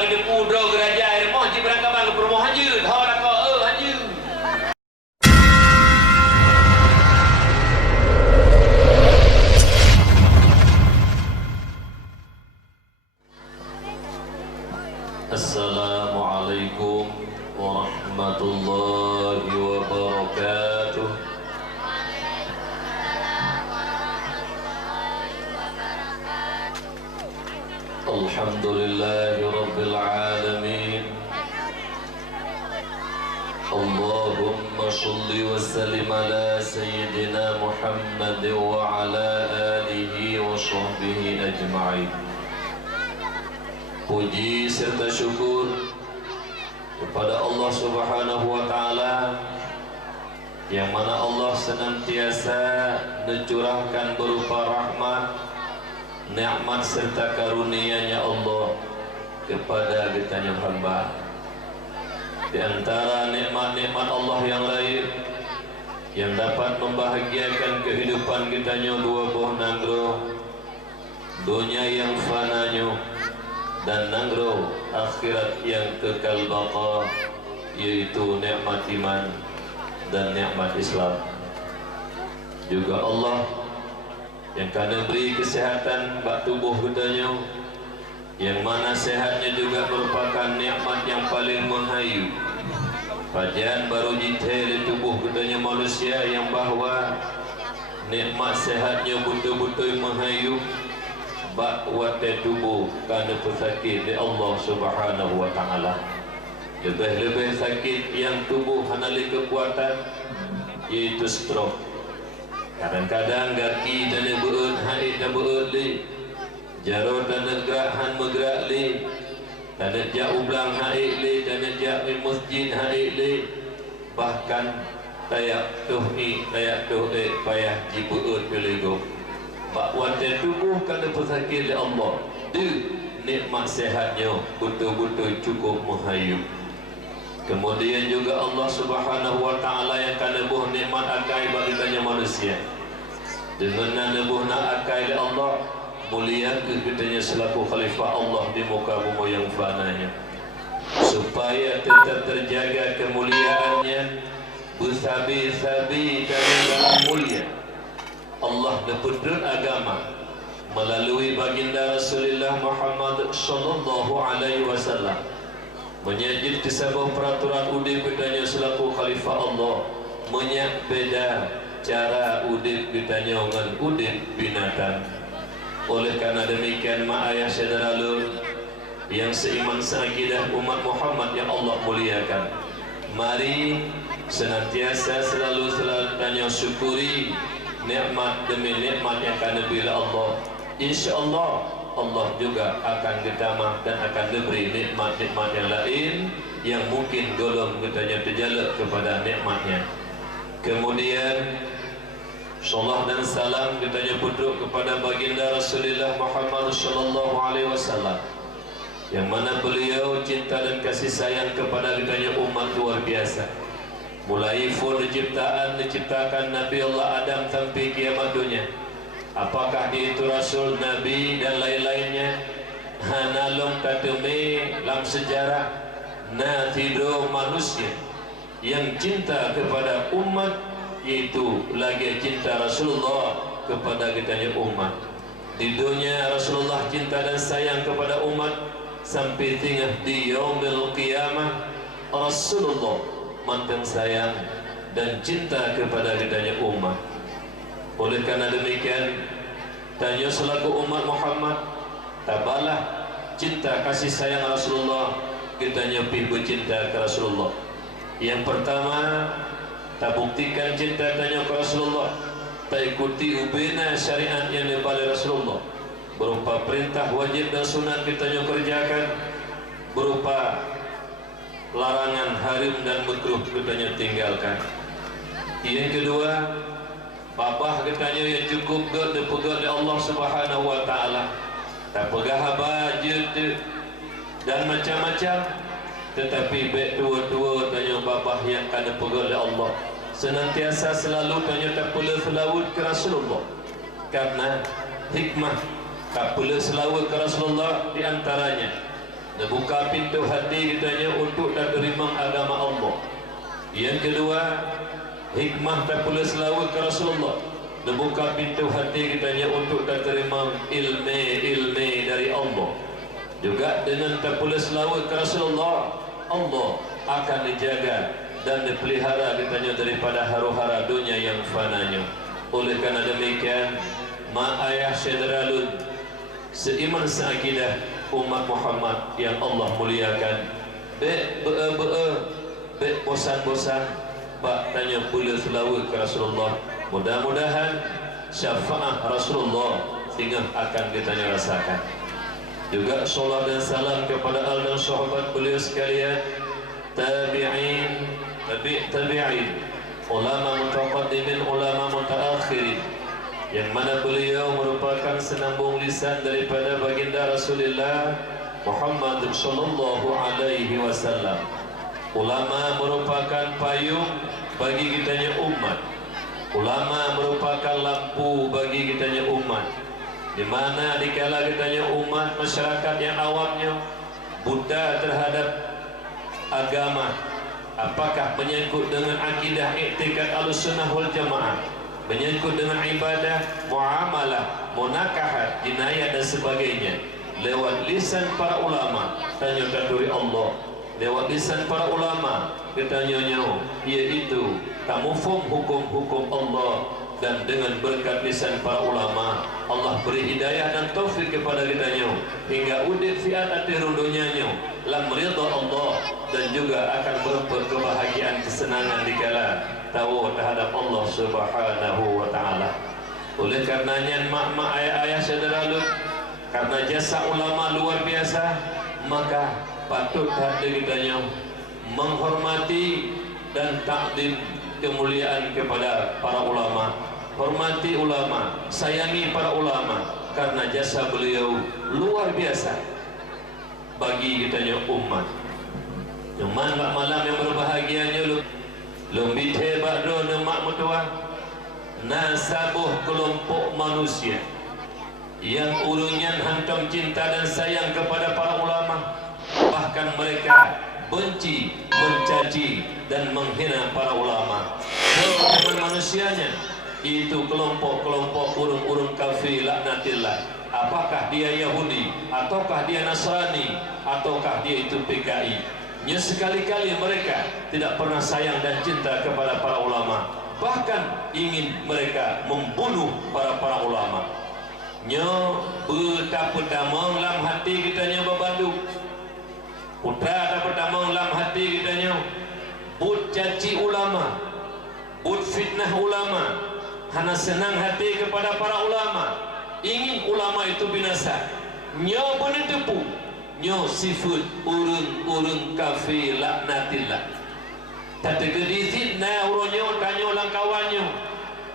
bagi de pudro gerajai moh ji berangkat bang promo hajud ha dak hajud. Assalamualaikum warahmatullahi wabarakatuh. Alhamdulillahi rabbil alamin. Allahumma shalli wa sallim ala sayyidina Muhammad wa ala alihi wa sahbihi ajma'in. Puji serta syukur kepada Allah Subhanahu wa Ta'ala, yang mana Allah senantiasa mencurahkan berupa rahmat, nikmat serta karunia-Nya Allah kepada kitanya hamba. Di antara nikmat-nikmat Allah yang lain yang dapat membahagiakan kehidupan kitanya dua buah nangro, dunia yang fananya dan nangro akhirat yang kekal baqa, yaitu nikmat iman dan nikmat Islam. Juga Allah yang kana beri kesehatan bak tubuh kitanya, yang mana sehatnya juga merupakan nikmat yang paling menghayu. Pajan baru detail di tubuh kitanya manusia yang bahwa nikmat sehatnya betul-betul menghayu bak wate tubuh kana pesakit di Allah Subhanahu wa Ta'ala. Lebih-lebih sakit yang tubuh hanali kekuatan, yaitu stroke. Kadang-kadang kaki dan beut haid dan beut li, jarod dan gerak han bergerak li, dan jak ublang haid li, dan jak masjid haid li, bahkan tayak tuh ni tayak tuh payah ji beut beligo. Bak wate tubuh kana pesakit li Allah, tu nikmat sehatnya betul-betul cukup menghayu. Kemudian juga Allah Subhanahu wa Ta'ala yang kana buh nikmat akai bagi tanya manusia. Dengan nabuhna akai Allah mulia kitanya selaku khalifah Allah di muka bumi yang fananya, supaya tetap terjaga kemuliaannya bersabi-sabi dari dalam mulia. Allah nepedut agama melalui baginda Rasulullah Muhammad sallallahu alaihi wasallam, menyajid kesebuah peraturan udip kitanya selaku khalifah Allah, menyak beda cara udip kitanya dengan udip binatang. Oleh karena demikian mak ayah saudara lur yang seiman seakidah umat Muhammad yang Allah muliakan, mari senantiasa selalu tanya syukuri nikmat demi nikmat yang akan diberi Allah. InsyaAllah Allah juga akan ditamah dan akan diberi nikmat-nikmat yang lain yang mungkin golong kitanya terjalak kepada nikmatnya. Kemudian salam dan salam kitanya punduk kepada baginda Rasulullah Muhammad sallallahu alaihi wasallam, yang mana beliau cinta dan kasih sayang kepada kitanya umat luar biasa. Mulai full diciptakan Nabi Allah Adam sampai kiamat dunia. Apakah dia itu Rasul, Nabi dan lain-lainnya, hanalum katumi dalam sejarah natido manusia yang cinta kepada umat, yaitu lagi cinta Rasulullah kepada kitanya umat. Di dunia Rasulullah cinta dan sayang kepada umat sampai tinggal di yaumil qiyamah Rasulullah mantan sayang dan cinta kepada kitanya umat. Oleh karena demikian, tanya selaku umat Muhammad, tabalah cinta kasih sayang Rasulullah, kitanya pergi bercinta ke Rasulullah. Yang pertama, tak buktikan cinta tanya ke Rasulullah, tak ikuti ubina syariat yang dibalik Rasulullah, berupa perintah wajib dan sunat kitanya kerjakan, berupa larangan haram dan makruh kitanya tinggalkan. Yang kedua, babah kitanya yang cukup dipegang oleh Allah Subhanahu wa Ta'ala, tak pegah baju dan macam-macam, tetapi baik tua-tua tanya babah yang akan dipegang oleh Allah, senantiasa selalu tanya tak perlu selawat ke Rasulullah, karena hikmah tak perlu selawat ke Rasulullah di antaranya Buka pintu hati kitanya untuk tak terima agama Allah. Yang kedua, hikmah tak pula selawat ke Rasulullah. Buka pintu hati kitanya untuk tak terima ilmu dari Allah. Juga dengan tak pula selawat ke Rasulullah, Allah akan dijaga dan dipelihara kitanya daripada huru-hara dunia yang fananya. Oleh karena demikian, mak ayah sederalun seiman seakidah umat Muhammad yang Allah muliakan, bosan-bosan bak tanya pula selawat ke Rasulullah. Mudah-mudahan syafaat Rasulullah sehingga akan kita rasakan. Juga salat dan salam kepada al dan sahabat beliau sekalian, tabi'in, tabi'in, ulama mutaqaddimin, ulama mutaakhirin, yang mana beliau merupakan senambung lisan daripada baginda Rasulullah Muhammad sallallahu alaihi wasallam. Ulama merupakan payung bagi kitanya umat. Ulama merupakan lampu bagi kitanya umat. Di mana dikala kitanya umat masyarakat yang awamnya buta terhadap agama, apakah menyangkut dengan akidah i'tikad Ahlussunnah wal Jamaah, menyangkut dengan ibadah, muamalah, munakahat, jinayah dan sebagainya, lewat lisan para ulama tanya katuri Allah, lewat lisan para ulama kita nyonya, yaitu kamufum hukum-hukum Allah, dan dengan berkat lisan para ulama Allah beri hidayah dan taufik kepada kita nyo hingga udit fiat ati rundunya nyo lam ridha Allah, dan juga akan berbuat kebahagiaan kesenangan dikala tahu terhadap Allah Subhanahu wa taala. Oleh karenanya mak-mak ayah-ayah saudara, karena jasa ulama luar biasa, maka patut hati kita nyo menghormati dan takdim kemuliaan kepada para ulama. Hormati ulama, sayangi para ulama, karena jasa beliau luar biasa bagi kitanya umat. Cuman malam yang berbahagianya lebih hebat do mak mutua nasabuh kelompok manusia yang urunyan hantam cinta dan sayang kepada para ulama, bahkan mereka benci, mencaci dan menghina para ulama. Kelompok manusianya itu kelompok-kelompok urung-urung kafir laknatillah. Apakah dia Yahudi, ataukah dia Nasrani, ataukah dia itu PKI, nya sekali-kali mereka tidak pernah sayang dan cinta kepada para ulama, bahkan ingin mereka membunuh para ulama. Nya betapa-tapa dalam hati kita nya bebandu, putra pertama dalam hati kita nya but caci ulama, but fitnah ulama, hana senang hati kepada para ulama, ingin ulama itu binasa. Nyo benar tepu, nyo sifat urun kafir laknatillah. Tapi gedi fitnah urunnya tanyo langkawannya,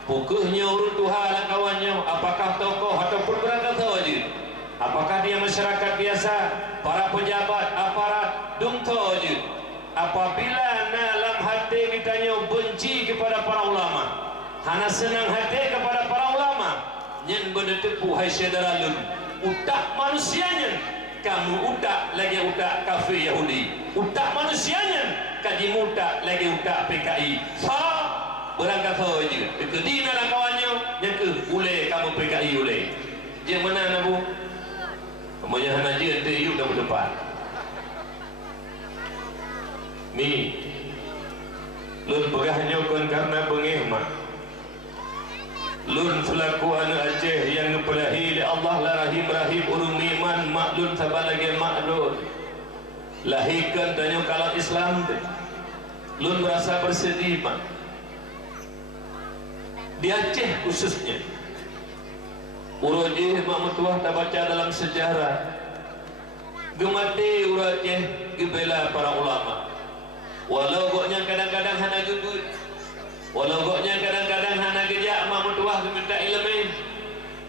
pukuhnya urun Tuhan langkawannya, apakah tokoh ataupun berada saja, apakah dia masyarakat biasa, para pejabat, aparat, dumto saja. Apabila dalam hati kita nyo benci kepada para ulama, hana senang hati kepada para ulama, nyen benar tepu hai saudara, utak manusianya kamu utak lagi utak kafir Yahudi, utak manusianya kaji utak lagi utak PKI. Berangkat saja kedina lah kawannya yang ke boleh kamu PKI boleh dia mana nabu namanya hana dia ente yuk dah depan mi lun berahnya kon karena pengihmat lun selaku anak Aceh yang ngepelahi Allah la rahim urung iman maklun sabar lagi maklun lahirkan tanya kalau Islam lun merasa bersedih mak di Aceh khususnya urajih mak mutuah tak baca dalam sejarah gemati urajih gebela para ulama, walau goknya kadang-kadang hana gudut, walau goknya kadang-kadang hana gejak mak mutuah minta ilmu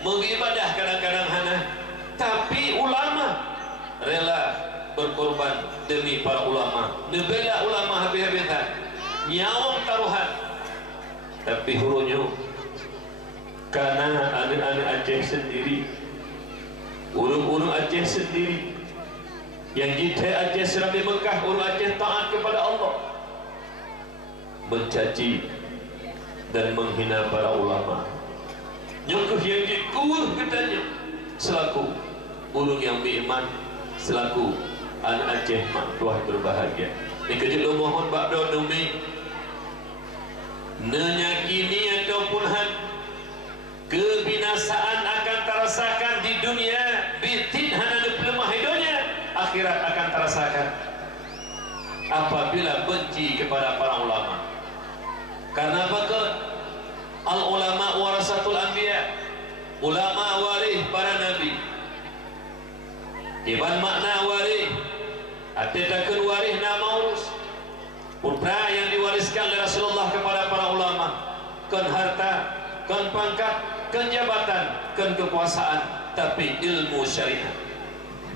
mengibadah kadang-kadang hana, tapi ulama rela berkorban demi para ulama, membela ulama habis-habisan, nyawang taruhan. Tapi hurunyo karena anak-anak Aceh sendiri, urung-urung Aceh sendiri yang kita Aceh Serambi Mekah, orang Aceh taat kepada Allah, mencaci dan menghina para ulama. Nyukuh yang dikuah katanya selaku orang yang beriman, selaku anak Aceh maktuah berbahagia. Ini kejut mohon bakdo demi menyakini ataupun kebinasaan akan terasakan di dunia, bitin hana pelemah hidupnya, akhirat akan terasakan apabila benci kepada para ulama. Karena apa? Al ulama warasatul anbiya, ulama waris para nabi. Iban makna waris, artinya waris nama urus, putra yang diwariskan oleh Rasulullah kepada para ulama, kan harta, kan pangkat, kan jabatan, kan kekuasaan, tapi ilmu syariat.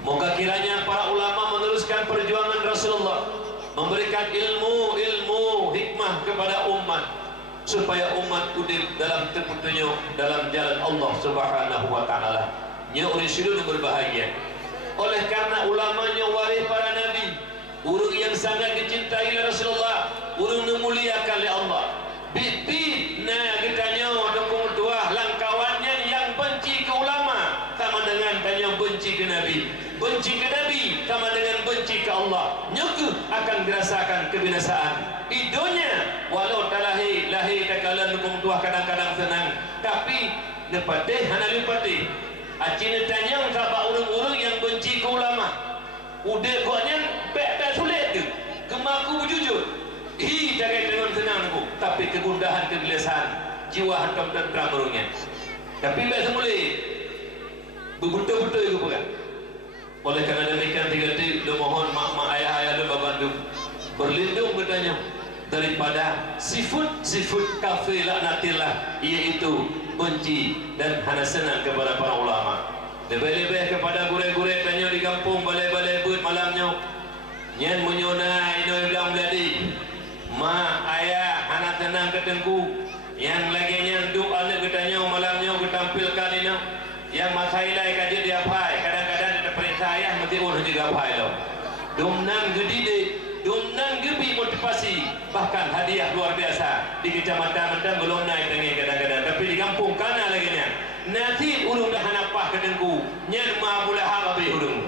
Moga kiranya para ulama meneruskan perjuangan Rasulullah, memberikan ilmu hikmah kepada umat, supaya umat udip dalam petunjuk dalam jalan Allah Subhanahu wa taala. Nya oleh seluruh berbahagia. Oleh karena ulamanya waris para nabi, urang yang sangat dicintai oleh Rasulullah, urang dimuliakan oleh Allah. Bibi na kitanya dukung dua langkawannya yang benci ke ulama, sama dengan tanya benci ke nabi. Benci ke nabi sama dengan benci ke Allah, nyuguh akan dirasakan kebinasaan. Idonya walau lahir takalan dukung dua kadang-kadang senang, tapi nepatih hana lipatih. Acina tanya sabak urang-urang yang benci ke ulama, udah kuatnya bek sulit tu, kemaku berjujur. Jaga dengan senang aku, tapi kegundahan, kegelisahan, jiwa hantam dan terang urungnya. Tapi bek semula, betul-betul itu bukan. Oleh karena demikian tiga mohon mak ayah lu babandu berlindung katanya daripada sifat kafir laknatillah, yaitu benci dan hana senang kepada para ulama. Lebih-lebih kepada gure-gure tanya di kampung balai-balai but malamnya nyen menyonai ino bilang beladi ma ayah hana senang ketengku yang lagi nyanduk anak katanya malamnya ketampilkan ini yang masailai kaji dia pai kadang-kadang ada perintah ayah mesti urus juga pai lo dumnang gede dumnang gebi motivasi, bahkan hadiah luar biasa di kecamatan dan belum naik dengan kadang-kadang, tapi di kampung kana lagi nya nanti urung dah hanapah kedengku nyen ma boleh habis urung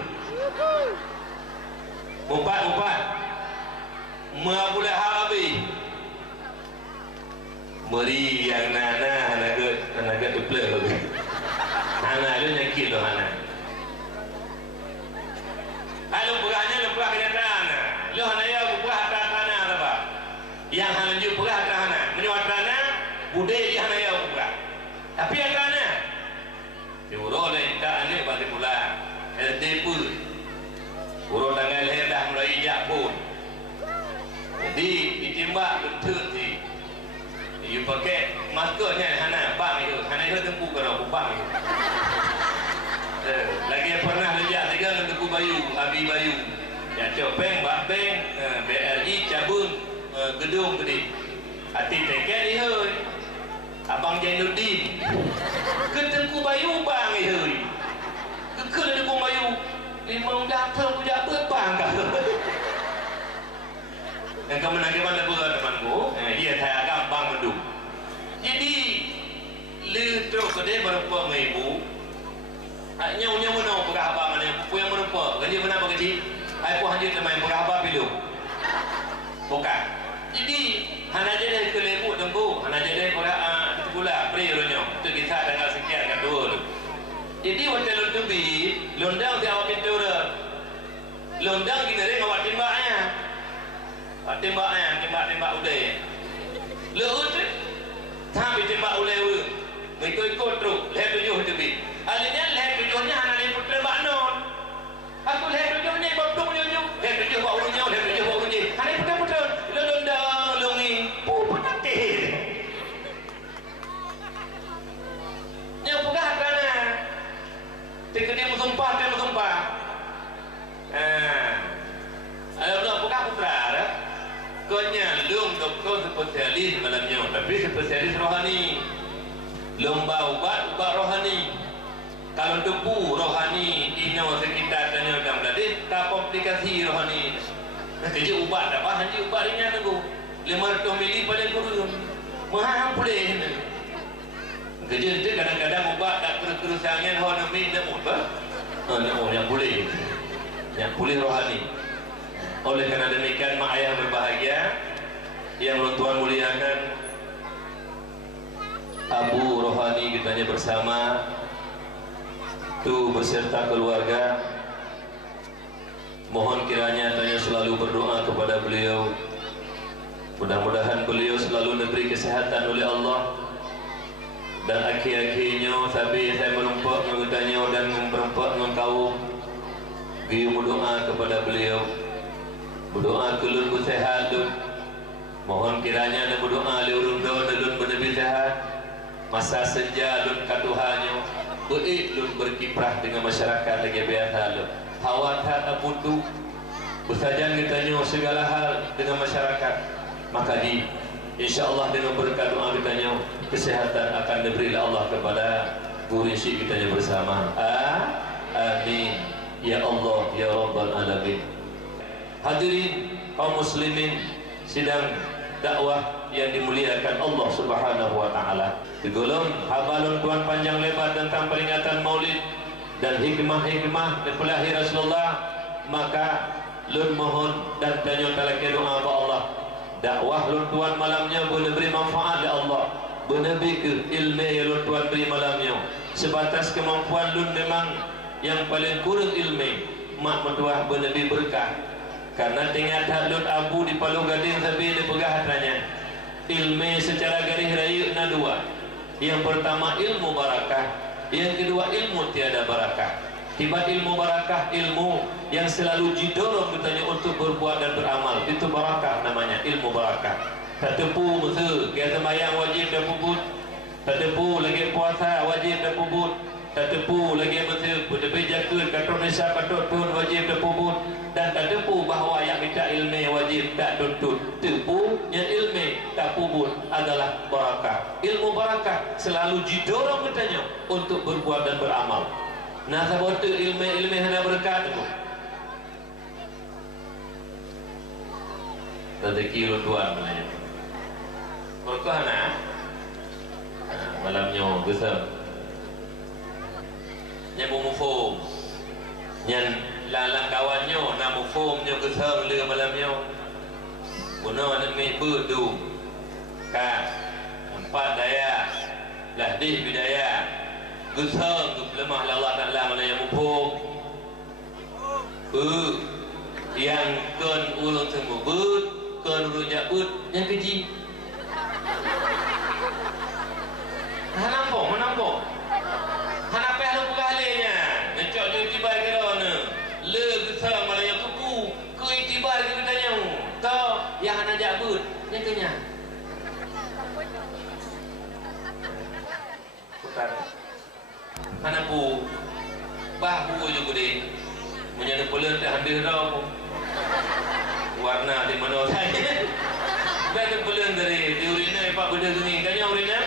umpat ma boleh habis meri yang nana hanaga duple hana lu nyakit lo hana alu berah kenyataan lo hana ya berah tanah apa yang hana ju berah tanah menyuat tanah budaya hana ya berah tapi yang tanah diurut oleh tak ane bagi pula depu urut tanggal dah mulai ijak pun jadi ditimbak betul di you pakai maskernya hana bang itu tempu kalau bang itu lagi pernah lejak tiga tempu bayu abi bayu ya copeng bakbeng BRI cabun gedung gede hati teket ni hoi abang Jainuddin ketengku bayu bang ni hoi kekel tempu bayu limau datang punya bang kah yang kamu nak gimana pula temanku dia saya gampang mendung jadi lu terus kedai berapa ibu nyau mana pegah apa mana yang berapa gaji mana gaji aku hanya teman pegah apa pilu bukan jadi hana jadi kelebu tengku hana jadi pegah pula periodnya itu kita tanggal sekian kan dulu jadi hotel itu bi londang di awak pintu londang kita ni awak timbaknya tembak udah leut tapi tembak udah ikut terus leher tujuh itu bi alihnya leher tujuhnya hanya liput tembak non aku leher tujuhnya babdung nyunyuk leher tujuh bawa urunya leher tujuh bawa urunya hanya putar-putar londang lungi penakir yang pegah kerana tiga dia musumpah ada pegah putra ada konya lung doktor spesialis malamnya tapi spesialis rohani lomba ubat rohani Kalau debu rohani ino sekitar tanya dalam ladin tak komplikasi rohani. Kerja ubat apa haji ubat ringan tu 500 mili pada guru mahal boleh ni. Kerja tu kadang-kadang ubat tak terus angin hawa nabi tak apa. Yang boleh rohani. Oleh kerana demikian mak ayah berbahagia yang Tuhan muliakan Abu rohani kitanya bersama tu beserta keluarga, mohon kiranya tanya selalu berdoa kepada beliau, mudah-mudahan beliau selalu diberi kesehatan oleh Allah, dan akhir-akhirnya tapi saya merumpak mengutanya dan merumpak mengkau beliau berdoa kepada beliau, berdoa kelun bersehat tu, mohon kiranya dan berdoa liurun dan bernabi sehat masa senja dan katuhannya berilun berkiprah dengan masyarakat lagi biasa lu hawa tak putu bersajan kitanya segala hal dengan masyarakat, maka insyaallah dengan berkat doa kitanya kesehatan akan diberi Allah kepada kurisi kitanya bersama. Amin ya Allah ya Rabbal Alamin. Hadirin kaum muslimin sidang dakwah yang dimuliakan Allah Subhanahu wa taala. Digolong habalun Tuhan panjang lebar tentang peringatan Maulid dan hikmah-hikmah daripada Rasulullah, maka lun mohon dan tanya talaki doa kepada Allah. Dakwah lun Tuhan malamnya boleh beri manfaat ya Allah. Benabi ke ilmu yang lun Tuhan beri malamnya. Sebatas kemampuan lun memang yang paling kurang ilmu, mak mentuah benabi berkah. Karena tinggal lun Abu di Palu Gading tapi dia pegah tanya. Ilmu secara garis raya na dua. Yang pertama ilmu barakah, yang kedua ilmu tiada barakah. Tiba ilmu barakah, ilmu yang selalu didorong katanya untuk berbuat dan beramal, itu barakah namanya, ilmu barakah. Tak tepu masa kita sembahyang wajib dan puput, tak tepu lagi puasa wajib dan puput, tak tepu lagi masa lebih jaga kata Malaysia patut pun wajib dan puput, dan tak tepu bahawa yang minta ilmu wajib tak tuntut. Tepu yang ilmu tak puput adalah barakah. Ilmu barakah selalu didorong katanya untuk berbuat dan beramal. Nah sebab itu ilmu hanya berkat tu. Rezeki lu Tuhan menanya. Berkah nak malamnya besar. Yang mufum, yang lalang kawannya nak mufumnya besar le malamnya. Guna nak mebut tu. Kan empat daya, lahdih bidaya. Besar tu lemah Allah Taala mana yang mufum. Yang kan ulun semua but, kan ulun jabut yang keji. Menampung. Hanape halu bugalenya. Necok dia tiba kira na. Le besar malah yang kuku, ke itibar kita tanya. Tahu yang hana jabut, yang kenyang. Bukan. Hanapu bahu juga deh. Menjadi pelan tak hadir dah. Warna di mana saja. Baik pelan dari di urina pak benda gini. Tanya urina.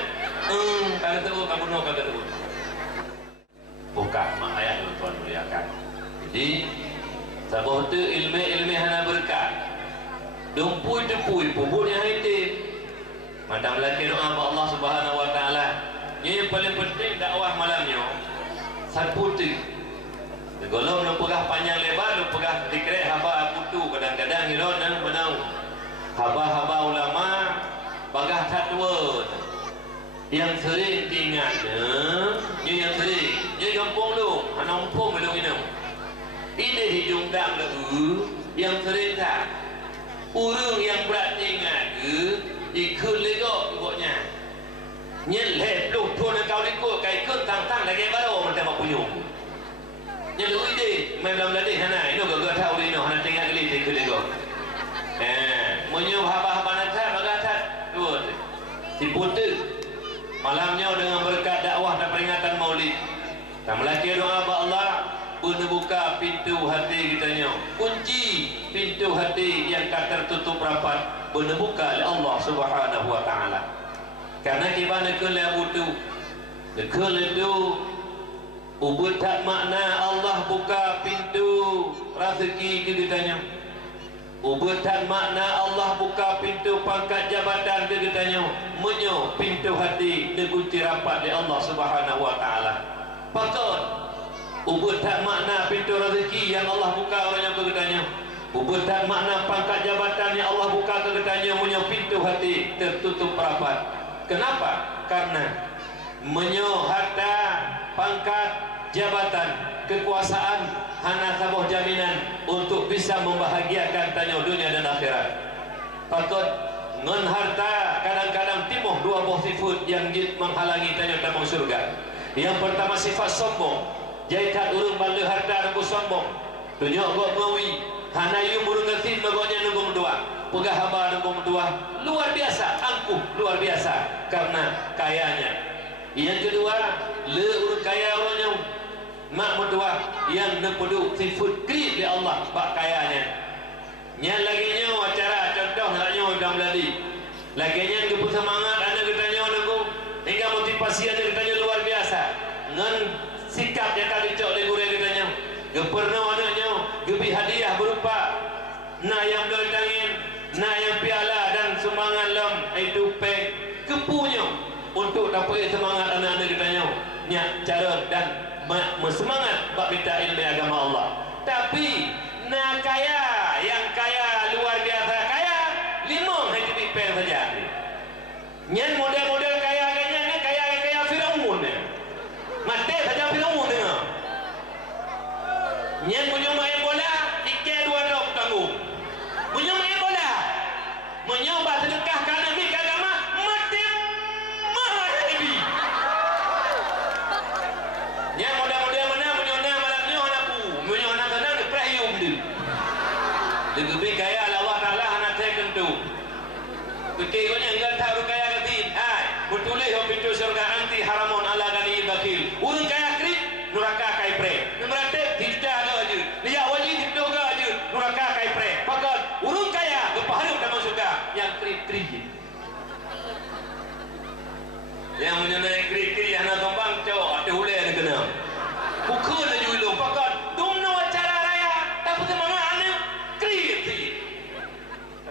Kalau tahu kamu no kagak tahu. Buka mak ayat tuan muliakan. Jadi sabah tu ilmu hana berkat. Dumpui puput yang hitip. Macam lagi doa Allah Subhanahu wa taala. Ini yang paling penting dakwah malamnya. Saputi. Golong lu pegah panjang lebar, lu pegah dikrek haba putu kadang-kadang hiron dan menau. Haba-haba ulama bagah tatwa. Yang sering tinggalnya, yang sering, yang kampung lu, anak kampung lu ini. Ini hidung dam lu, yang sering tak. Urung yang berat tinggal ikut legok ibuknya. Nyeleh lu tu nak kau ikut, kau ikut tang-tang lagi baru macam apa punyung. Yang lu ide, main dalam ladih hana, ini gak tahu ini, hana tinggal kali ikut legok. Menyuh haba-haba nanti, bagah tak, tu, si putih. Malamnya dengan berkat dakwah dan peringatan Maulid. Dan melaki doa kepada Allah, buka pintu hati kitanya. Kunci pintu hati yang tertutup rapat, buka oleh Allah Subhanahu wa taala. Karena kita nak lebu tu. Lekul itu Ubud tak makna Allah buka pintu rezeki ke kitanya. Ubud tak makna Allah buka pintu pangkat jabatan ke kitanya. Menyo pintu hati dikunci rapat di Allah Subhanahu wa taala. Pakot ubud tak makna pintu rezeki yang Allah buka orangnya ke kitanya. Ubud tak makna pangkat jabatan yang Allah buka ke kitanya. Menyo pintu hati tertutup rapat. Kenapa? Karena menyo harta, pangkat, jabatan, kekuasaan hana sabuh jaminan untuk bisa membahagiakan tanya dunia dan akhirat. Pakot ngon harta kadang-kadang timuh dua buah sifat yang menghalangi tanya tamang surga. Yang pertama sifat sombong. Jaikat urung bangga harta nunggu sombong. Tunjuk gok ngawi hana yu burung ngerti nogoknya nunggu dua. Pegah haba nunggu dua. Luar biasa, angkuh luar biasa karena kayanya. Yang kedua, le urut kaya orangnya mak medua yang nepedu sifat kri di Allah bak kayanya. Nya lagi nya acara contoh naknya udah meladi. Lagi nya gepu semangat anda kitanya nunggu hingga motivasi anda kitanya luar biasa. Ngan sikap yang kali cok di gure kitanya. Geperno anaknya gebi hadiah berupa na yang bertangin, na yang piala dan sumbangan lem itu peng kepunya untuk dapat semangat anak-anak kitanya. Nya cara dan bersemangat bab minta ilmu agama Allah. Tapi nak kaya yang kaya luar biasa kaya limong hanya dipel saja. Nyan model-model kaya kayaknya kaya Firaun ni. Mati saja Firaun ni. Nyan punya main bola tiket 2 dok tanggung. Punya main bola. Menyoba sedekah kerana mi agama mati mahal hebi. Yang model-model mana menyona malamnya anakku, menyona senang depresium dia. Lebih kaya Allah Taala anak saya tentu. Fikirnya enggak tahu kaya ketin. Hai, bertulis di pintu surga anti haramun ala gani bakil. Urang kaya krip neraka kai pre. Berarti tidak ada aja. Dia wajib tidak aja neraka kai pre. Pakat urang kaya berpahala dalam surga yang krip-krip. Yang menyonai krip-krip anak tombang cowok ada hulai ada kena. Pukul aja dulu pakat dumno acara raya tapi semangat anak krip.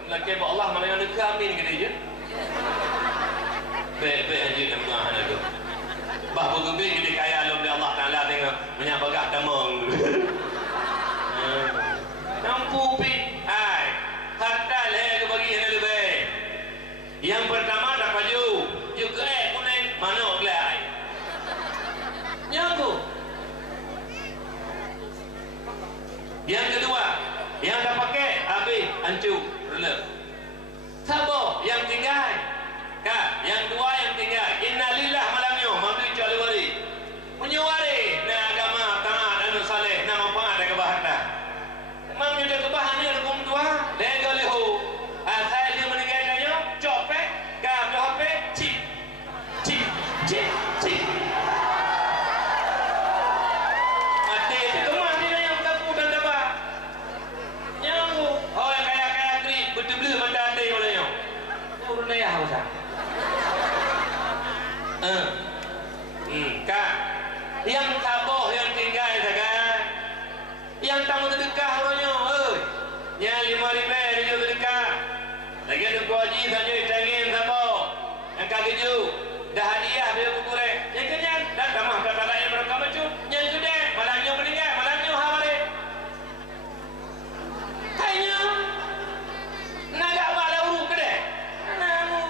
Lagi Allah mana yang kami ni kerja. Baik aja nama anak tu. Bah bergembira kita kaya oleh Allah Taala tengok banyak bagak tamang. Nampu pi, ai. Harta leh ke bagi yang lebih. Yang pertama dapat juga kuning mana gelai. Nyanggu. Yang kedua, yang dah pakai habis hancur. Sabo yang tinggal kak, yang dua yang tinggal innalillah malamnya mampu cari wari punya wari na agama taat dan saleh nama paat dan kebahatan mampu dia kebahan dia hukum dua lega leho saya dia meninggalkannya copek kak copek cip mati itu kemah dia yang kapu dan dapat nyambu oh yang kaya betul-betul mata hati olehnya urun ayah usah kak yang taboh yang tinggal saja yang tamu sedekah orangnya yang 5 dia sedekah lagi ada kuaji saja ditangin taboh yang kaki ju dah hadiah dia kukurek yang kenyang dah tamah kata yang mereka maju yang kedua malamnya meninggal malamnya hawari kayaknya naga bala uruk ke deh namu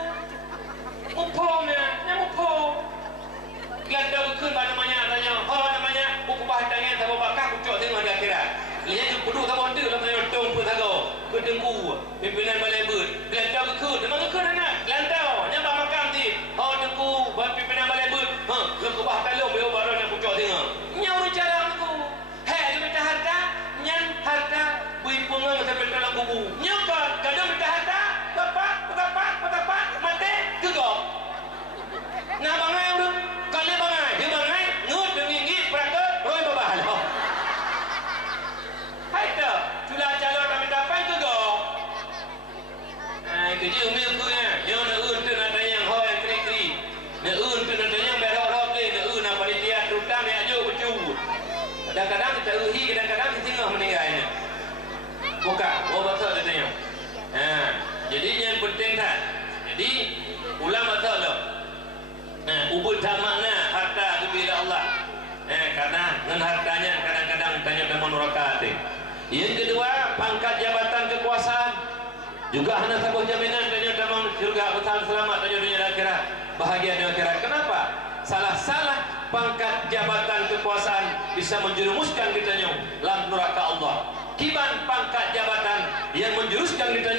upomnya nyamupo gelanda ukun pada namanya tanya oh namanya buku bahagiannya sama bakal kucuk tengok di akhirat lihat tu peduk sama dia lah tanya tong pun sago kedengku pimpinan balai bud gelanda ukun memang ukun anak gelanda nyapa makam ti oh dengku pimpinan balai bud leku bah talung beo baru nak kucuk tengok nyawa cara aku hei dia minta harta nyan harta bui pungang sampai dalam kubu nyokot kadang minta harta bapak mati gegok nah bangai udah kali bangai dia bangai ngut dengi perakat roi babah lo hai tak sudah calon kami dapat gegok kerja umil ku ya yang nak tu nak tanya hoi kri nak tu nak tanya berok-rok ni nak panitia terutama yang jo bercu tak uhi kadang-kadang dia tengah meninggalnya. Buka, betul dia tengok. Jadi yang penting tak. Jadi ulama betul tu. Ubud tak makna harta tu bila Allah. Karena dengan hartanya kadang-kadang tanya dengan neraka hati. Yang kedua, pangkat jabatan kekuasaan juga hanya sebuah jaminan tanya dalam surga betul selamat tanya dunia dan akhirat, bahagia di akhirat. Kenapa? Salah-salah pangkat jabatan kekuasaan bisa menjerumuskan kita dalam neraka Allah. Kiban pangkat jabatan yang menjuruskan kita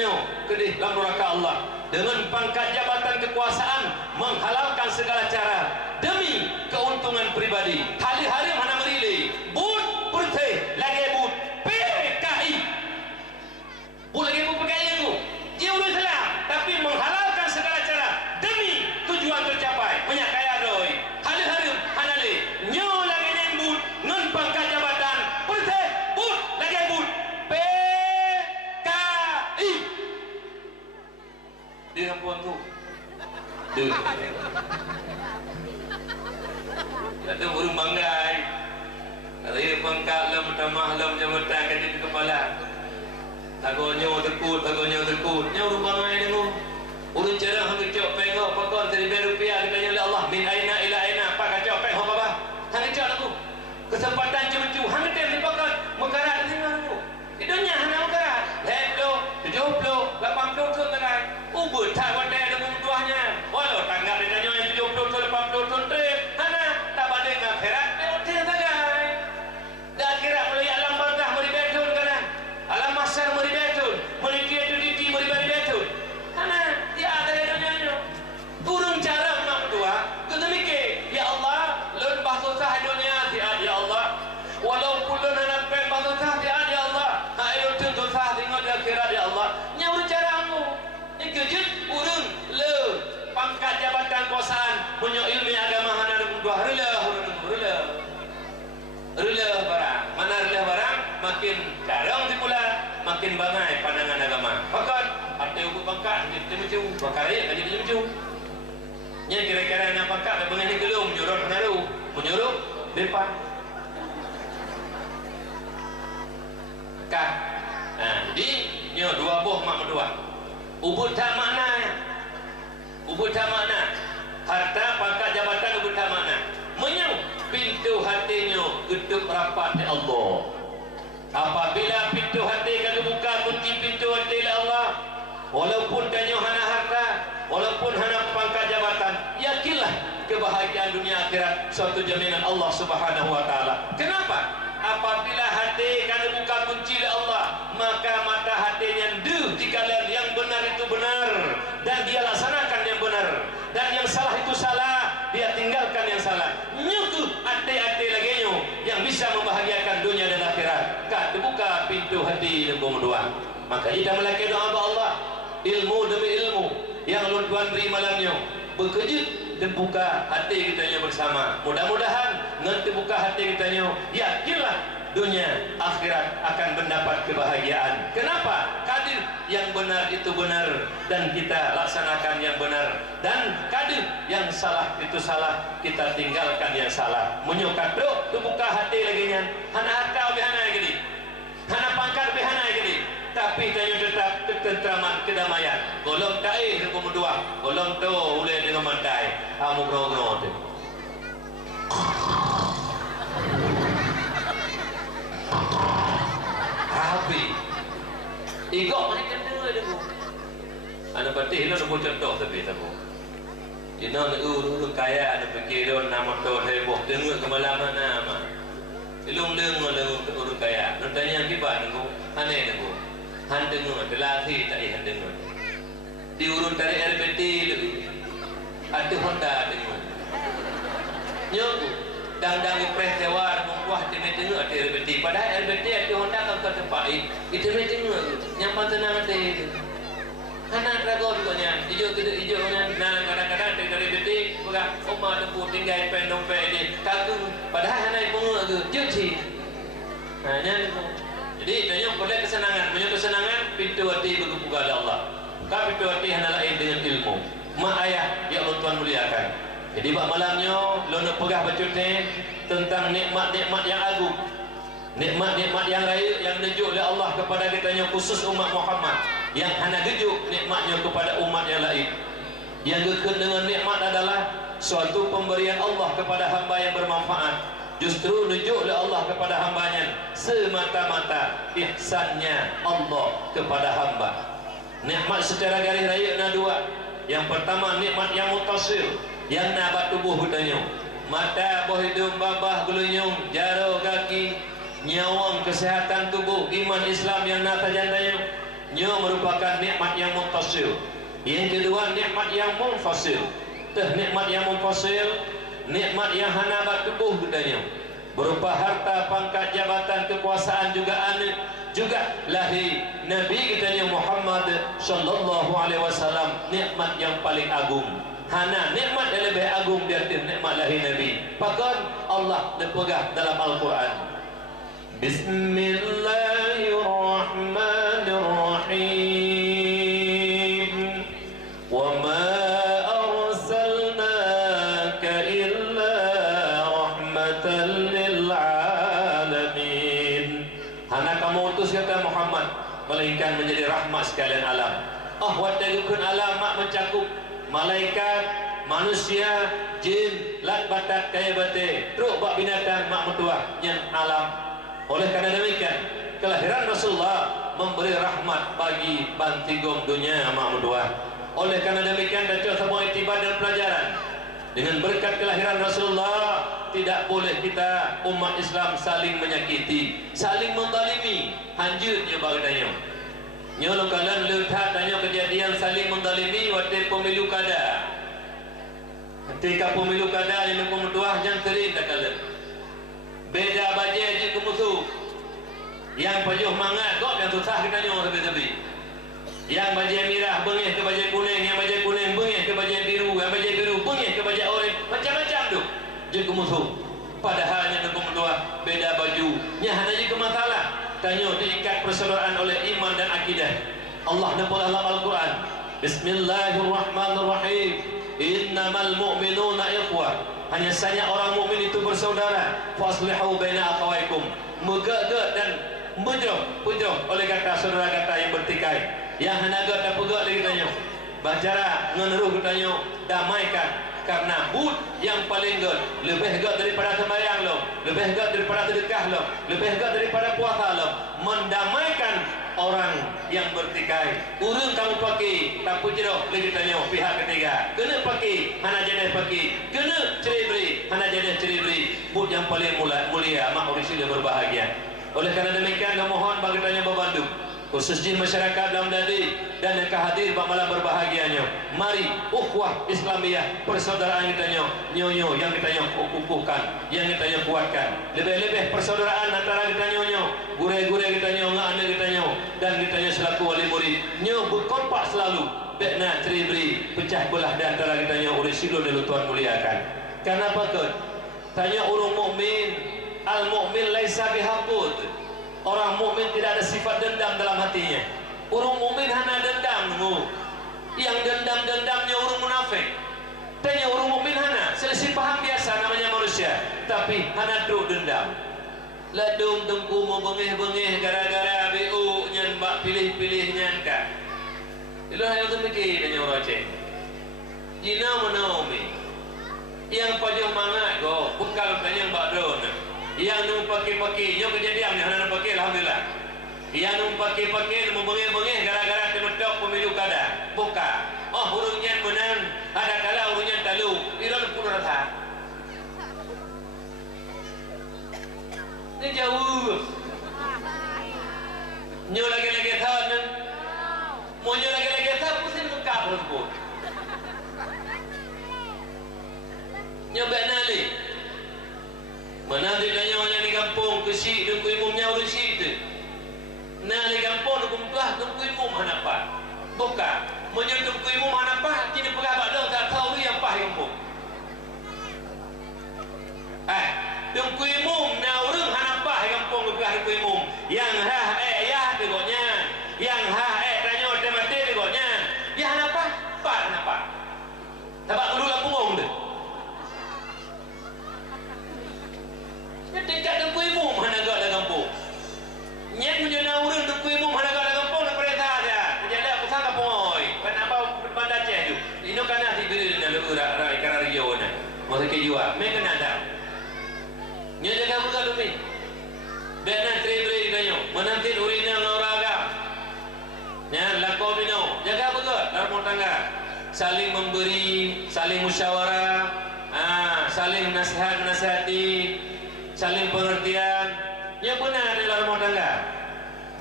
ke dalam neraka Allah. Dengan pangkat jabatan kekuasaan menghalalkan segala cara demi keuntungan pribadi. Hari-hari mana merilih bud putih lagi bud PKI bud lagi bud PKI itu dia udah salah, tapi menghalalkan segala cara demi tujuan tercapai banyak kaya doi. Hari-hari mana li nyo lagi nyembut non pangkat jabatan putih bud lagi bud PKI di rampuan tu Kata burung banggai. Kata ia pangkat lam tamah lam jabatan kata di kepala. Tagonya terkut, Nya burung banggai dengu. Urun cerah hang cok pengok pakon Rp1,000 katanya oleh Allah min aina ila aina pak kacok pengok apa? Hang cok aku. Kesempatan cucu hang tem di pakon mekarat dengan aku. Idonya hang mekarat. Hello 70 80 ton tangan. Ubud tak wadai dengan tuahnya. Walau tanggap dia tanya yang 70 ton 80 ton trip. Hana tak banding akhirat dia hotel tagai. Dan akhirat mulai alam barzah mari betun kanan. Alam mahsyar mari betun. Mari dia tu di mari betun. Hana dia ada dunia. Turun cara nak berdoa. Kita mikir, ya Allah, lun bahsosah dunia dia ya Allah. Walaupun lun nak pen bahsosah dia ya Allah. Ha elok dosa tengok di akhirat ya Allah. Nyawa caramu. Ini kejut urun le pangkat jabatan kuasaan punya ilmu agama hana dua rela barang. Mana rela barang makin jarang dipula makin bangai pandangan agama. Pakat ada ukur pangkat kita macam bakar ya kaji macam. Nya kira-kira nak pangkat dah bengai gelum menyuruh depan. Kah. Jadi nyo dua buah mak berdua. Ubud tak makna. Harta pangkat jabatan ubud tak makna. Menyu pintu hatinya geduk rapat di Allah. Apabila pintu hati kau buka kunci pintu hati Allah, walaupun danyo hana harta, walaupun hana pangkat jabatan, yakinlah kebahagiaan dunia akhirat suatu jaminan Allah Subhanahu wa taala. Kenapa? Apabila hati kau buka kunci oleh Allah, maka mata hatinya dikala yang benar itu benar dan dia laksanakan yang benar, dan yang salah itu salah dia tinggalkan yang salah. Nyuku hati-hati lagi yang bisa membahagiakan dunia dan akhirat. Kau buka pintu hati nombor dua. Maka kita melaki doa Allah, ilmu demi ilmu yang Tuhan beri malamnya berkejut dan buka hati kitanya bersama. Mudah-mudahan nanti buka hati kitanya, yakinlah dunia akhirat akan mendapat kebahagiaan. Kenapa? Kadir yang benar itu benar dan kita laksanakan yang benar, dan kadir yang salah itu salah kita tinggalkan yang salah. Menyukat tu buka hati lagi nya. Hana harta lebih hana gini, hana pangkat lebih hana gini, tapi tanya tetap ketentraman kedamaian. Golong ta'i hukum dua, golong tu boleh dengan mandai. Kamu grow tu. Rapi. Igok mana kena dia tu. Ana patih lo sebut contoh tapi tahu. Ina uru kaya ada fikir don nama motor heboh dengar ke malam mana mah. Ilung dengar uru kaya. Tanya kibat aku, aneh aku. Han dengar delati tak ihan dengar. Di urun tarik RBT dulu. Ada Honda dengar. Nyok dang impres tewar wah dia dengar ada RBT. Padahal RBT ada Honda kan ke tempat itu dengar. Nyaman tenang hati. Anak ragu juga nya. Ijo nya kadang-kadang dari RBT bukan oma tempu tinggal pen dompet dia. Kaku padahal hanai bunga ke juci. Hanya jadi tanya boleh kesenangan, punya kesenangan pintu hati berbuka oleh Allah. Ka pintu hati hanya lain dengan ilmu. Mak ayah ya Allah Tuhan muliakan. Jadi bak malamnya lo nak pegah bacutnya tentang nikmat-nikmat yang agung. Nikmat-nikmat yang lain yang dijuk oleh Allah kepada kitanya khusus umat Muhammad, yang hanya dijuk nikmatnya kepada umat yang lain. Yang kekal dengan nikmat adalah suatu pemberian Allah kepada hamba yang bermanfaat. Justru dijuk oleh Allah kepada hambanya semata-mata ihsannya Allah kepada hamba. Nikmat secara garis raya ada dua. Yang pertama nikmat yang mutasil, yang nabat tubuh kitanya, mata, boh hidung, babah, gelunyung, jaro kaki, nyawang, kesehatan tubuh, iman Islam yang nata jandanya, merupakan nikmat yang mutasil. Yang kedua nikmat yang munfasil. Nikmat yang munfasil, nikmat yang hanabat tubuh kitanya, berupa harta, pangkat, jabatan, kekuasaan juga juga lahir Nabi kita yang Muhammad sallallahu alaihi wasallam, nikmat yang paling agung. Hana nikmat yang lebih agung dari nikmat lahir Nabi. Bahkan Allah dipegang dalam Al-Quran. Bismillahirrahmanirrahim. Wa ma arsalnaka illa rahmatan lil alamin. Hana kamu utus kata Muhammad melainkan menjadi rahmat sekalian alam. Wadagukun alam mak mencakup malaikat, manusia, jin, lat batak, kaya bate, truk bak binatang, mak mentuah yang alam. Oleh karena demikian kelahiran Rasulullah memberi rahmat bagi bantigom dunia mak mentuah. Oleh karena demikian dan semua iktibar dan pelajaran, dengan berkat kelahiran Rasulullah tidak boleh kita umat Islam saling menyakiti, saling menzalimi. Hanjutnya bagainya nyolong kalian lihat tanya kejadian saling menzalimi waktu pemilu kada. Ketika pemilu kada yang mengutuah yang terin dah kalian beda baje je ke musuh, yang pajuh mangat kok yang susah kita nyoh tepi-tepi, yang baje merah bengih ke baje kuning, yang baje kuning bengih ke baje biru, yang baje biru bengih ke baje oranye, macam-macam tu je ke musuh. Padahal yang mengutuah beda baju nya hanya je ke masalah tanya diikat persaudaraan oleh iman dan akidah. Allah dalam Al-Quran, Bismillahirrahmanirrahim, innamal mu'minuna ikhwah, hanya saja orang mukmin itu bersaudara. Faslihu baina akhawaikum, megak dan mujroh oleh kata saudara kata yang bertikai, yang hanya gak dan pegak lagi tanya bacara ngeneruh tanya damaikan. Karena bud yang paling gak lebih gak daripada sembahyang lo, lebih gak daripada sedekah lo, lebih gak daripada puasa lo, mendamaikan orang yang bertikai. Urung kamu pakai tak pujiroh lagi tanya pihak ketiga kena pakai hana jadi pakai, kena ceribri hana jadi ceribri. Bud yang paling mulia mak urisi dia berbahagia. Oleh karena demikian mohon bagi tanya bebandu khusus di masyarakat dalam dadi dan yang kehadir malam berbahagianya. Mari ukhuwah Islamiyah, persaudaraan kita nyonya yang kita kukuhkan, yang kita kuatkan. Lebih-lebih persaudaraan antara kita nyonya, gure-gure kita nyonya, anak kita nyonya, dan kita selaku wali murid nyonya berkompak selalu. Bekna ceribri pecah belah di antara kita nyonya oleh silun dan Tuhan muliakan. Kenapa kot? Tanya orang mukmin, al mukmin laisa bihaqud. Orang mukmin tidak ada sifat dendam dalam hatinya. Orang mukmin hanya dendam. Yang dendam-dendamnya orang munafik. Tanya orang mukmin hanya selisih paham biasa namanya manusia, tapi hanya teruk dendam. Ladung tengku mau bengih-bengih gara-gara BU nyan bak pilih-pilih nyan kak. Itulah yang terpikir tanya orang cek. Jina menaumi. Yang pajang mangat go, bukan tanya bak drone. Yang nung pakai-pakai, nyo kejadian yang nung pakai, alhamdulillah. Yang nung pakai-pakai, nung bengih-bengih gara-gara kemetok pemilu kada, buka. Hurungnya menang, ada kala hurungnya talu, iran pun rasa. Ini jauh. Nyo lagi-lagi tahu, mau nyo lagi-lagi tahu, pusing muka tersebut. Nyo benali. Mana ditanya orang di kampung kesik dan kuimumnya orang sik tu. Nah di kampung hukum tuah dan kuimum hanapa. Buka. Menyentuh kuimum hanapa kini pegawai dong tak tahu yang pah kampung. Dan kuimum na orang hanapa kampung pegawai kuimum. Yang ya pokoknya Ya, lakau bino, jaga betul dalam rumah tangga. Saling memberi, saling musyawarah, saling nasihati, saling pengertian. Yang benar dalam rumah tangga.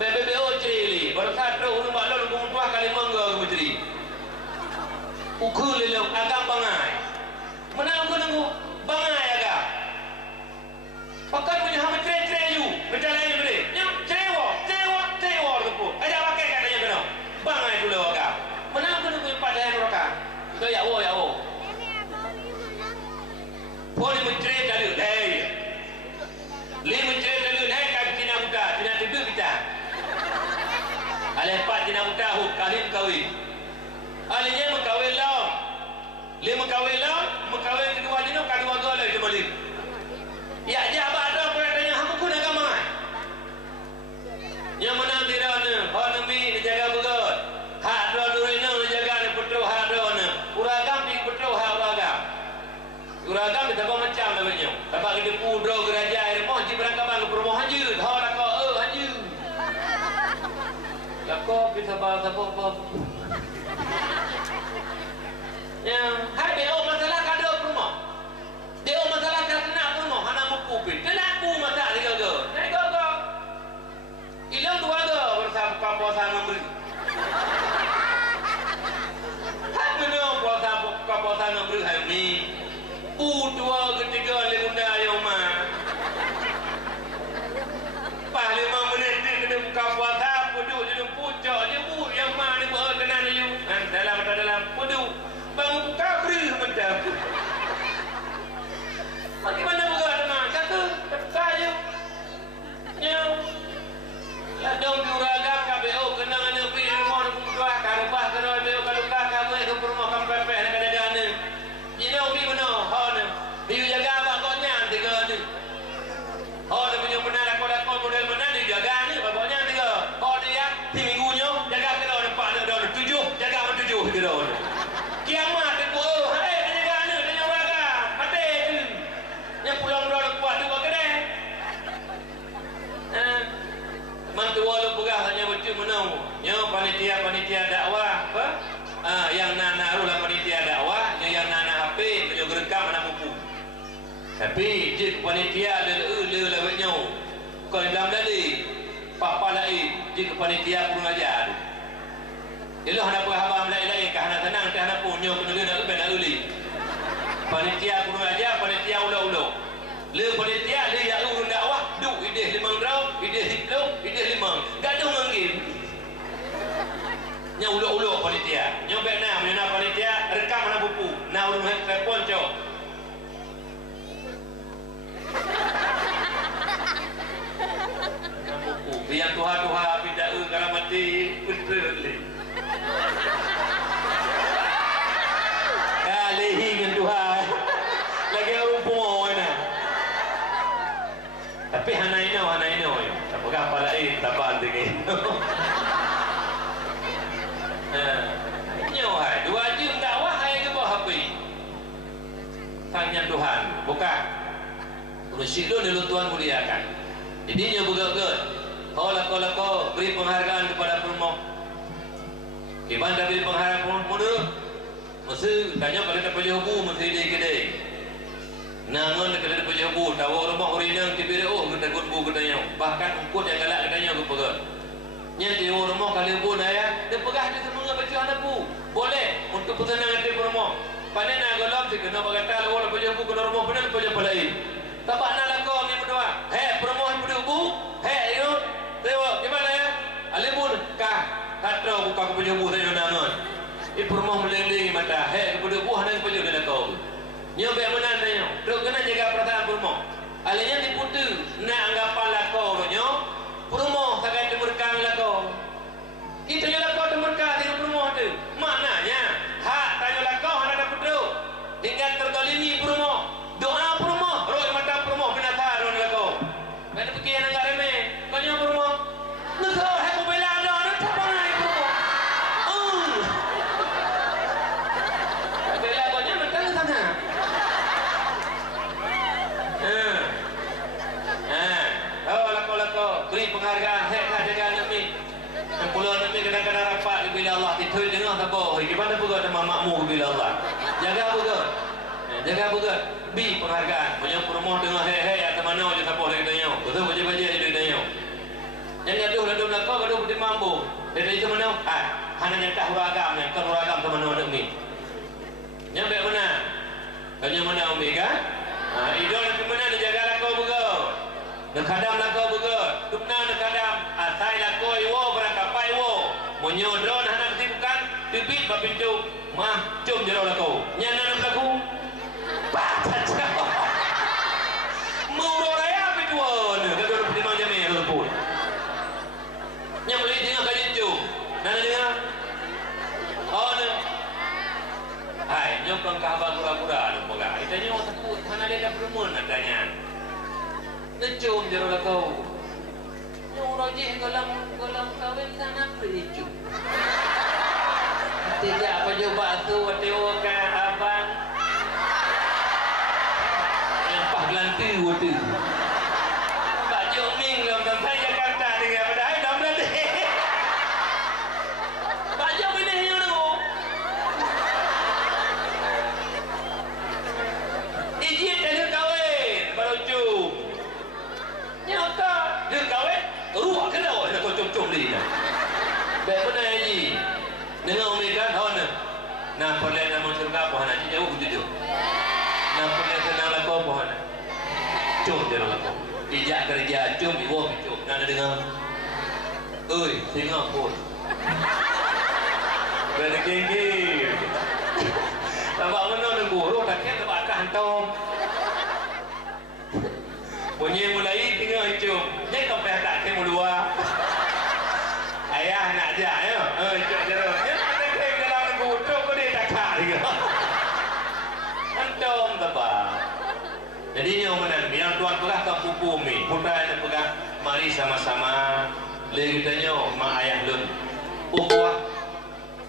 BBBO cili, berkata rumah lalu kumpuah kali mangga menteri. Ukul lelong agam bangai. Menang nunggu bangai agak. Pakai punya hama cere you, berjalan beri. Yang cewa tu. Aja pakai katanya kena. Bangai dulu agak. Menang nunggu pada yang roka. Itu ya wo. Poli mencere dulu, hey. Li mencere dulu, hey kaki tina muda, tina tidur kita. Alepat tina muda hu kalim kawin. Alinya mengkawin lau. Li mengkawin lau, mengkawin kedua dino kedua gol itu balik. Ya dia apa ada pertanyaan hamba guna gamai. Yang menang tidak ni, honami dijaga betul. Hak dua durino dijaga ni putu hak dua ni. Uragam di putu hak uragam. Uragam kita bawa macam namanya. Dapat kita pudro geraja air moh di berangkapan ke perumahan hanjir. Hak lako hanjir. Lako kita bawa apa. Yang hai dia masalah kada rumah. Dia masalah kada rumah hana mukupin. Kena ku mata dia ke. Naik ke. Ilang dua ke bersama kawasan memberi. Hai benar kawasan memberi hai ni. Dua ketiga legunda yang mah. 5 menit dia kena buka puasa pudu jadi pucuk je bu yang mah ni buat kena you. Dalam pudu. Bang buka beri mentah. Bagaimana buka teman? Kata saya. Ya. Ladong diuragam KBO kena ngene pi rumah kumtua karubah kena BO kalau kakak mai ke rumah kampepeh nak jaga ni. Ini pi mana? Ha ni. Dia jaga bakoknya tiga ni. Ha dia punya benar lakon model mana dia jaga ni bakoknya tiga. Ha dia ti minggunya jaga kena depan ada 7 jaga 7 kira. Kiamat aku hai dia jaga ni dia jaga mati tu. Yang pulang dua kuat tu kena. Mantu walau pegah hanya betul menang. Yang panitia dakwah apa? Yang nana rulah panitia dakwah, yang nana HP punya gerekam mana buku. Tapi jik panitia le lewatnya. Kau dalam tadi papa lain jik panitia kurang ajar. Ialah hendak paham lain-lain ke hendak tenang ke hendak punya kena nak benda uli. Panitia kurang ajar, panitia ulo-ulo. Le panitia le ya urun dakwah duk ideh 5 draw, ideh 10, ideh 5. Gaduh manggil. Nya ulo-ulo panitia. Nya benar menyana panitia rekam mana buku. Na urun telefon cok. Buku biar tuha tidak kalau mati betul. Kali ingin Tuhan lagi rumput mana. Tapi hana ino apa apa lain taban tinggi. Nyohai 2 jam dakwah hai ke bawah HP. Tanya Tuhan buka. Kursi dulu dulu Tuhan muliakan. Jadi nyo betul-betul. Kau beri penghargaan kepada perumahan. Gimana beri penghargaan mundur? Mesti tanya kalau tak punya hukum mesti dia kedai. Nangon kalau tak punya hukum, tahu rumah orang yang tiba-tiba kita gudbu katanya. Bahkan ukut yang galak katanya aku pegang. Nyanti rumah kali pun ayah, dia pegah dia semua baca anakku. Boleh untuk pesenang hati rumah. Panen nak golong sih kena berkata lawan punya hukum kena rumah panen punya pelai. Tapak nak lakon ni berdua. Hei perempuan punya hukum. Hei you, tengok gimana ya? Alipun kah katro buka punya hukum saya nangon. Ibu rumah meleleh mata. Hei kepada buah dan punya dia kau. Nyobek mana tanya. Dok kena jaga perasaan rumah. Alanya diputu nak anggapan lakau nyo. Rumah takkan dimurkan lakau. Itu je lakau dimurkan di rumah tu. Maknanya hak tanya lakau hendak dapat duduk. Hingga tertolimi rumah. Doa rumah, roh mata rumah binatang roh lakau. Mana fikir nak remeh. Kau nya rumah. Nak hak bela ada tak panai rumah. Bela kau nya mentang sana. kena rapat bila Allah titui dengar tak apa. Gimana pun ada makmur bila Allah. Jaga pun. Jaga pun. Bi penghargaan. Banyak promo dengar hei atau mana je tak boleh tanya. Betul baca-baca je tanya. Yang gaduh lalu belakang gaduh putih mampu. Dari itu mana? Hanya yang tak huragam ni. Kan huragam ke mana ada mi. Nyampe mana? Hanya mana umi kan? Idol ke mana dia jaga lakau betul. Nak kadam lakau betul. Tupna nak kadam. Atai lakau iwo berangkapai iwo. Menyodron anak tipukan. Tibit bab pintu. Mah cum jero lakau. Nyana nak laku. Baca jauh. Mau raya pituan. Gaduh putih macam ni telepon. Yang boleh dengar kali itu. Nana dengar? Oh ni. Hai, nyokong kabar pura-pura tu moga. Kita ni orang takut, mana dia dah bermun adanya. Necum jero lakau. Yang rojih golang kawin sana pericu. Tidak apa coba tu waktu ka abang. Yang pak gelanti waktu. Pak Joming dalam tempat Jakarta dengan padahal dalam nanti. Pak Jom ini yang dengar. Izin dia kahwin baru cum. Nyata dia kahwin ruak kena nak cum-cum dia. Baik mana haji. Dengar umi kan tahu nak. Nak boleh nak surga apa nak jauh jujur. Nak boleh kenal aku apa nak. Cum dia aku. Ijak kerja cum iwo cum. Nak dengar. Oi, tengok pun. Berada gigi. Nampak mana nunggu roh tak kena bakah hantam. Bunyi mulai tinggal cum. Jadi kau pernah tak kena dua. Ayah nak ajar ya. Cuk jero. Ya nak kena dalam nunggu roh kau dia tak kah juga. Hantam apa? Jadi yang mana? Yang tuan pegang tak pupu mi. Putra yang pegang. Mari sama-sama. Lagi tanya mak ayah lun. Ukhuwah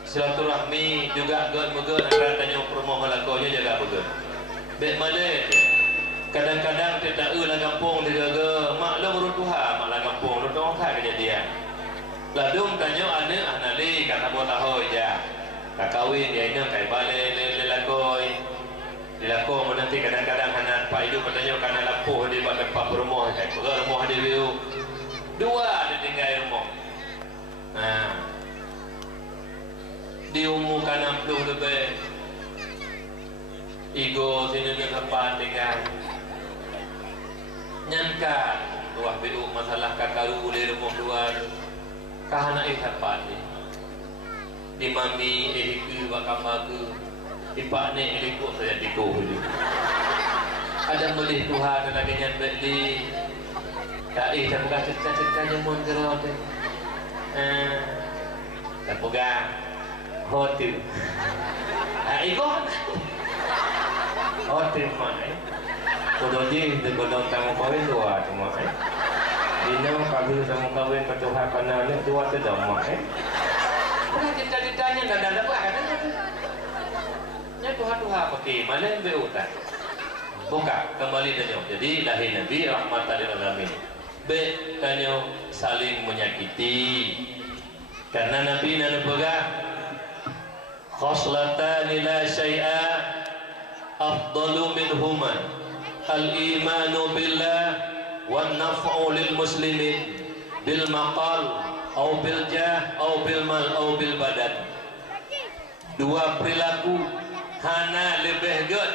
silaturahmi juga god-megod antara tanya permohon lakonya jaga betul. Baik malik. Kadang-kadang kita tak lah kampung dia jaga mak lo berutuha mak lah kampung lo tong tak kejadian. Ladum tanya anak anali kata buat tahu aja. Tak kahwin dia ini kai balik lelakoi. Dilakon nanti kadang-kadang anak pak hidup bertanya karena lampu di tempat rumah kai rumah dia view. Dua dia tinggal rumah. Diumumkan 60 lebih. Igo sini dia tempat tinggal. Nyankan tuah BU masalah kakaru di rumah luar. Kahana tempat ni. Di mami iku bakamaku. Ipak ni iku saya tiku dulu. Ada melih Tuhan dan agenyan beli. Tak saya bukan cerita-cerita jamun gerau tu. Tak pegang hotel. Ikut hotel mana? Kodon je, kodon tamu kawin dua cuma. Dino kabel tamu kawin ketuhan kanan ni dua sedama. Bukan cerita-ceritanya dan apa katanya tu? Nya Tuhan pakai mana yang berutan? Buka kembali tanya. Jadi lahir Nabi rahmatan lil alamin. Tanya saling menyakiti karena Nabi nak pegang khoslatan la syai'a afdalu minhuma al-imanu billah wan naf'u lil muslimin bil maqal au bil jah au bil mal au bil badan. Dua perilaku hana lebih good